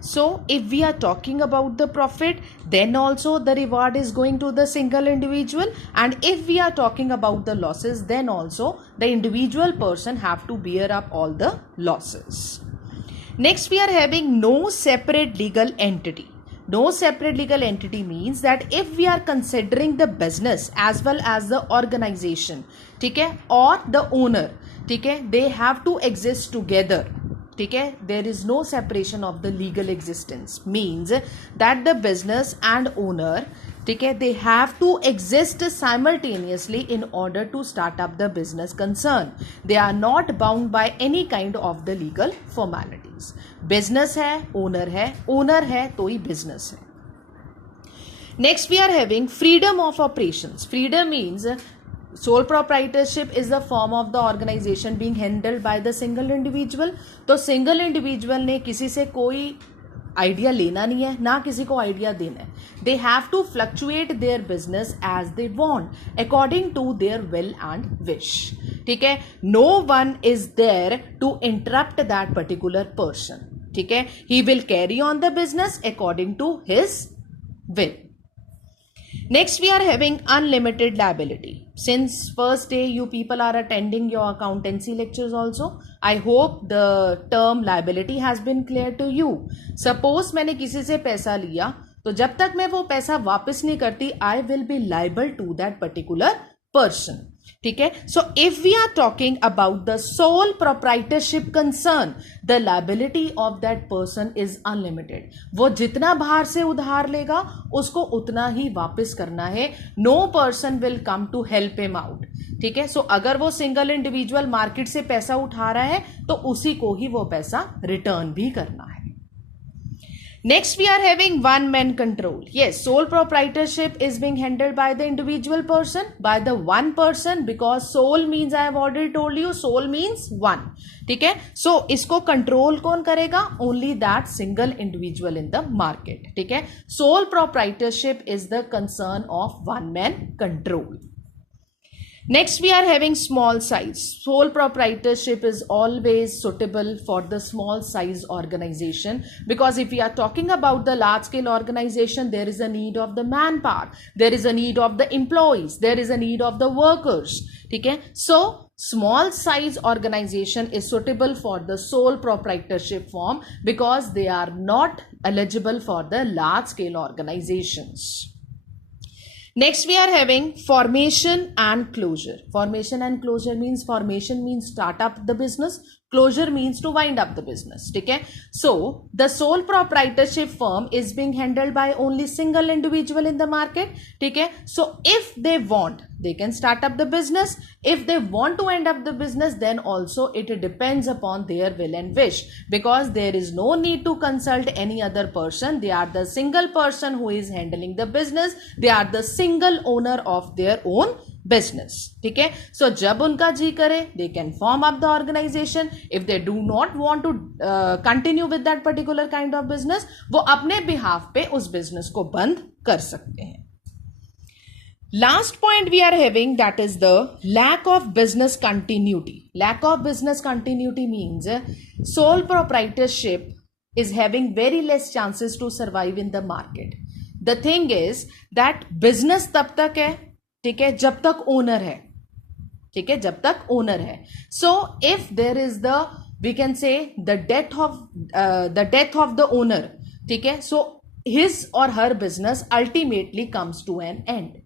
So if we are talking about the profit, then also the reward is going to the single individual, and if we are talking about the losses, then also the individual person have to bear up all the losses. Next we are having no separate legal entity. No separate legal entity means that if we are considering the business as well as the organization, ठीक है, or the owner, ठीक है, they have to exist together, ठीक है, there is no separation of the legal existence, means that the business and owner, ठीक है, they have to exist simultaneously in order to start up the business concern. They are not bound by any kind of the legal formalities. Business है, owner है तो ही business है. Next we are having freedom of operations. Freedom means sole proprietorship is the form of the organization being handled by the single individual. तो single individual ने किसी से कोई idea लेना नहीं है, ना किसी को आइडिया देना है. They have to fluctuate their business as they want according to their will and wish. ठीक है, no one is there to interrupt that particular person. ठीक है, he will carry on the business according to his will. Next we are having unlimited liability. Since first day you people are attending your accountancy lectures also, I hope the term liability has been clear to you. Suppose मैंने किसी से पैसा लिया, तो जब तक मैं वो पैसा वापस नहीं करती, I will be liable to that particular person. ठीक है, so if we are talking about the sole proprietorship concern, the liability of that person is unlimited. वो जितना बाहर से उधार लेगा उसको उतना ही वापस करना है. No person will come to help him out. ठीक है, सो अगर वो सिंगल इंडिविजुअल मार्केट से पैसा उठा रहा है तो उसी को ही वो पैसा रिटर्न भी करना है. Next we are having one man control. Yes, sole proprietorship is being handled by the individual person, by the one person, because sole means I have already told you, sole means one. ठीक है, so इसको control कौन करेगा? Only that single individual in the market. ठीक है, sole proprietorship is the concern of one man control. Next we are having small size. Sole proprietorship is always suitable for the small size organization, because if we are talking about the large scale organization, there is a need of the manpower, there is a need of the employees, there is a need of the workers. ठीक है, so small size organization is suitable for the sole proprietorship form because they are not eligible for the large scale organizations. Next we are having formation and closure. Formation and closure means, formation means start up the business, closure means to wind up the business. ठीक है, so the sole proprietorship firm is being handled by only single individual in the market. ठीक है, so if they want, they can start up the business. If they want to end up the business, then also it depends upon their will and wish, because there is no need to consult any other person. They are the single person who is handling the business. They are the single owner of their own business. ठीक है, so जब उनका जी करे, they can form up the organization. If they do not want to continue with that particular kind of business, वो अपने behalf पे उस business को बंद कर सकते हैं. Last point we are having, that is the lack of business continuity. Lack of business continuity means sole proprietorship is having very less chances to survive in the market. The thing is that business तब तक है, ठीक है, जब तक owner है. ठीक है, जब तक ओनर है. So if there is the, we can say the death of the owner, ठीक है, so his or her business ultimately comes to an end.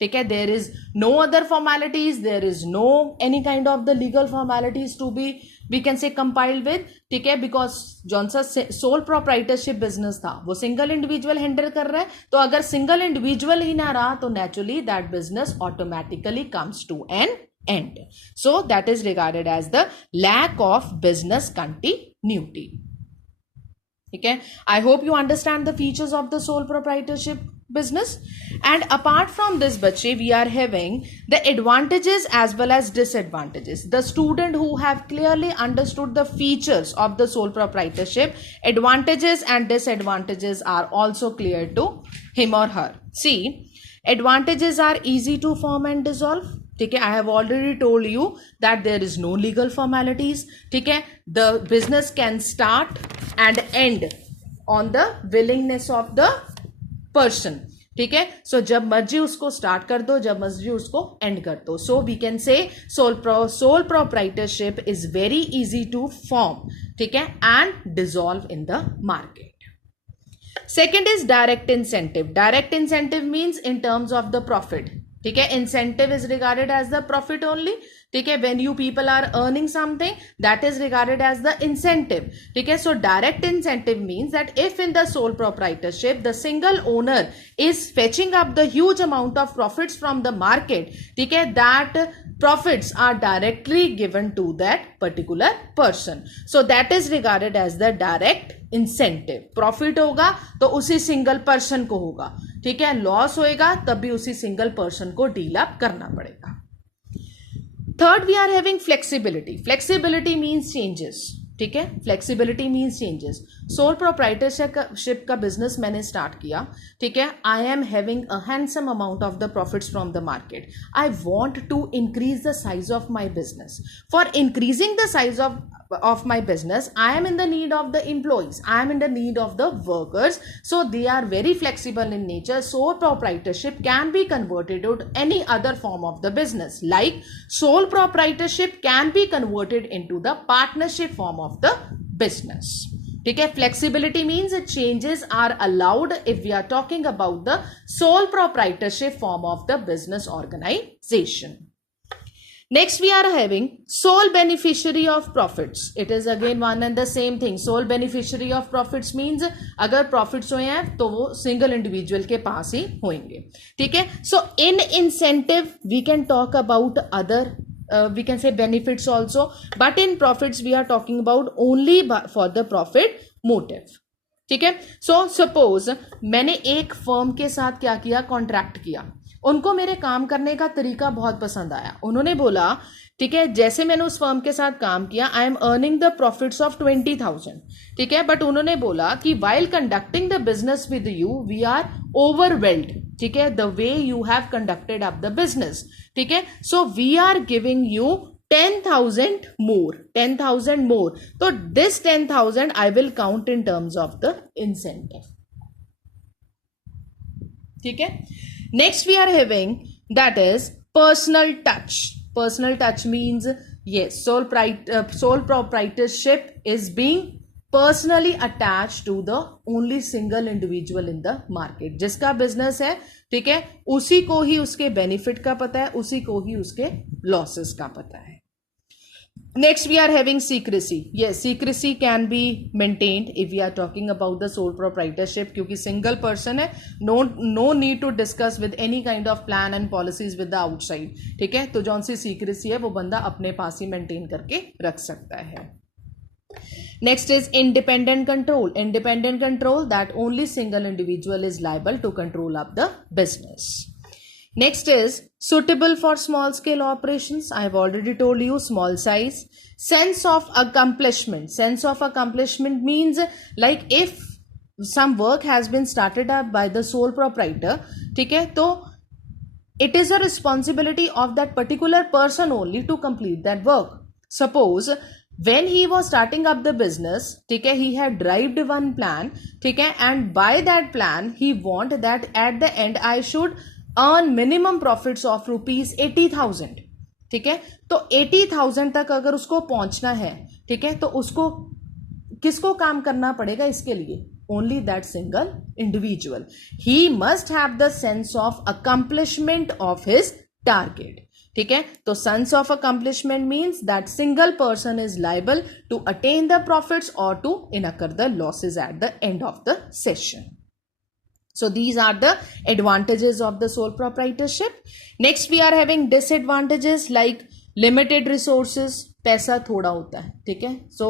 ठीक है, there is no other formalities, there is no any kind of the legal formalities to be, we can say, compiled with. ठीक है, because जौन सा sole proprietorship business था वो single individual handle कर रहा है, तो अगर सिंगल इंडिविजुअल ही ना रहा तो naturally that business automatically comes to an end. So that is regarded as the lack of business continuity. ठीक है, I hope you understand the features of the sole proprietorship business. And apart from this, bache, we are having the advantages as well as disadvantages. The student who have clearly understood the features of the sole proprietorship, advantages and disadvantages are also clear to him or her. See, advantages are easy to form and dissolve. ठीक है, I have already told you that there is no legal formalities. ठीक है, the business can start and end on the willingness of the person. ठीक है, सो जब मर्जी उसको start कर दो, जब मर्जी उसको एंड कर दो. So we can say sole proprietorship is very easy to form. ठीक है, and dissolve in the market. Second is direct incentive. Direct incentive means in terms of the profit. ठीक है, incentive is regarded as the profit only. ठीक है, when you people are earning something, that is regarded as the incentive. ठीक है, so direct incentive means that if in the sole proprietorship the single owner is fetching up the huge amount of profits from the market, ठीक है, that profits are directly given to that particular person. So that is regarded as the direct incentive. Profit होगा तो उसी single person को होगा. ठीक है, loss होएगा तब भी उसी सिंगल पर्सन को डील अप करना पड़ेगा. Third, we are having flexibility. Flexibility means changes. ठीक है, flexibility means changes. Sole proprietorship का बिजनेस मैंने स्टार्ट किया. ठीक है, I am having a handsome amount of the profits from the market. I want to increase the size of my business. For increasing the size of my business, I am in the need of the employees, I am in the need of the workers. So they are very flexible in nature. Sole proprietorship can be converted to any other form of the business. Like sole proprietorship can be converted into the partnership form of the business. ठीक है, flexibility means changes are allowed if we are talking about the sole proprietorship form of the business organization. Next, we are having sole beneficiary of profits. It is again one and the same thing. Sole beneficiary of profits means अगर profits हुए हैं तो वो single individual के पास ही होंगे. ठीक है, so in incentive we can talk about other we can say benefits also, but in profits we are talking about only for the profit motive. ठीक है, so suppose मैंने एक firm के साथ क्या किया, contract किया. उनको मेरे काम करने का तरीका बहुत पसंद आया. उन्होंने बोला ठीक है, जैसे मैंने उस फर्म के साथ काम किया, I am earning the profits of 20,000. ठीक है, बट उन्होंने बोला कि while conducting the business with you we are overwhelmed. ठीक है, the way you have conducted up the business. ठीक है, so we are giving you 10,000 more. 10,000 more. तो this 10,000 I will count in terms of the incentive. ठीक है, next we are having that is personal touch. Personal touch means yes, sole proprietorship is being personally attached to the only single individual in the market. जिसका business है, ठीक है, उसी को ही उसके benefit का पता है, उसी को ही उसके लॉसेस का पता है. Next, we are having secrecy. Yes, secrecy can be maintained if we are talking about the sole proprietorship, क्योंकि single person है, no need to discuss with any kind of plan and policies with the outside. ठीक है, तो जौन सी secrecy है वो बंदा अपने पास ही maintain करके रख सकता है. Next is independent control. Independent control, that only single individual is liable to control up the business. Next is suitable for small scale operations. I have already told you small size. Sense of accomplishment. Sense of accomplishment means like if some work has been started up by the sole proprietor, ठीक है, तो it is a responsibility of that particular person only to complete that work. Suppose when he was starting up the business, ठीक है, he had derived one plan, ठीक है, and by that plan he want that at the end I should earn minimum profits of ₹80,000. ठीक है, तो 80,000 तक अगर उसको पहुंचना है, ठीक है, तो उसको किसको काम करना पड़ेगा इसके लिए? Only that single individual. He must have the sense of accomplishment of his target. ठीक है, तो sense of accomplishment means that single person is liable to attain the profits or to incur the losses at the end of the session. So these are the advantages of the sole proprietorship. Next, we are having disadvantages like limited resources. पैसा थोड़ा होता है, ठीक है. So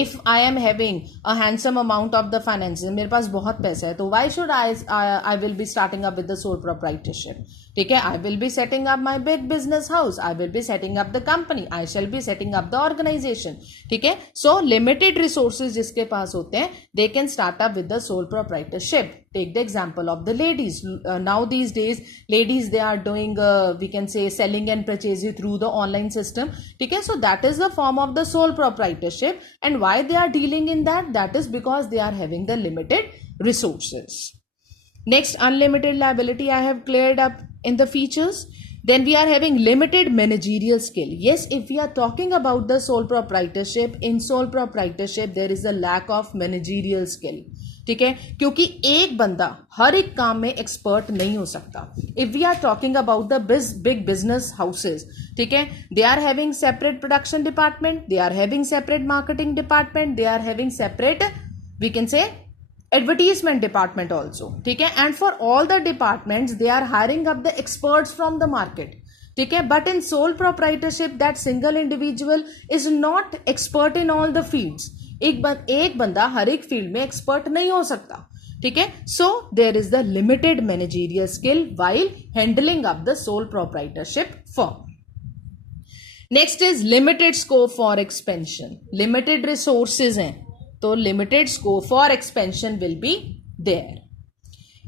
if I am having a handsome amount of the finances, मेरे पास बहुत पैसा है, तो why should I will be starting up with the sole proprietorship. ठीक है, I will be setting up my big business house, I will be setting up the company, I shall be setting up the organisation. ठीक है, so limited resources जिसके पास होते हैं, they can start up with the sole proprietorship. Take the example of the ladies. Now these days, ladies, they are doing, we can say, selling and purchasing through the online system. ठीक है, so that is is the form of the sole proprietorship, and why they are dealing in that? That is because they are having the limited resources. Next, unlimited liability I have cleared up in the features. Then we are having limited managerial skill. Yes, if we are talking about the sole proprietorship, in sole proprietorship there is a lack of managerial skill. ठीक है, क्योंकि एक बंदा हर एक काम में expert नहीं हो सकता. If we are talking about the big business houses, ठीक है, they are having separate production department, they are having separate marketing department, they are having separate, we can say, advertisement department also. ठीक है, and for all the departments they are hiring up the experts from the market. ठीक है, but in sole proprietorship that single individual is not expert in all the fields. एक बंदा हर एक field में expert नहीं हो सकता. ठीक है, so there is the limited managerial skill while handling up the sole proprietorship firm. Next is limited scope for expansion. Limited resources हैं, तो limited scope for expansion will be there.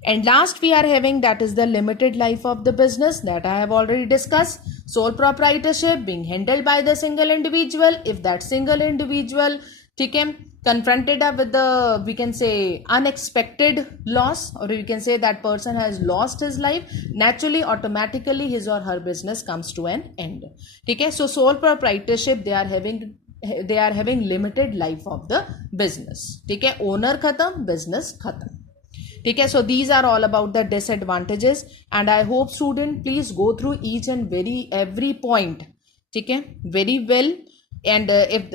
And last we are having, that is the limited life of the business that I have already discussed. Sole proprietorship being handled by the single individual. If that single individual, ठीक है, confronted up with the, we can say, unexpected loss, or we can say that person has lost his life, naturally automatically his or her business comes to an end. ठीक है, so sole proprietorship they are having limited life of the business. ठीक है, owner खत्म, business खत्म. ठीक है, so these are all about the disadvantages, and I hope student please go through each and every point. ठीक है, very well. And if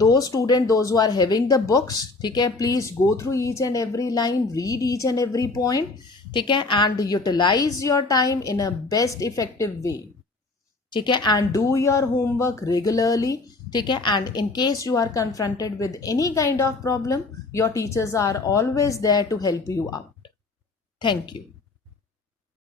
those student, those who are having the books, ठीक है, please go through each and every line, read each and every point. ठीक है, and utilize your time in a best effective way. ठीक है, and do your homework regularly. ठीक है, and in case you are confronted with any kind of problem, your teachers are always there to help you out. Thank you.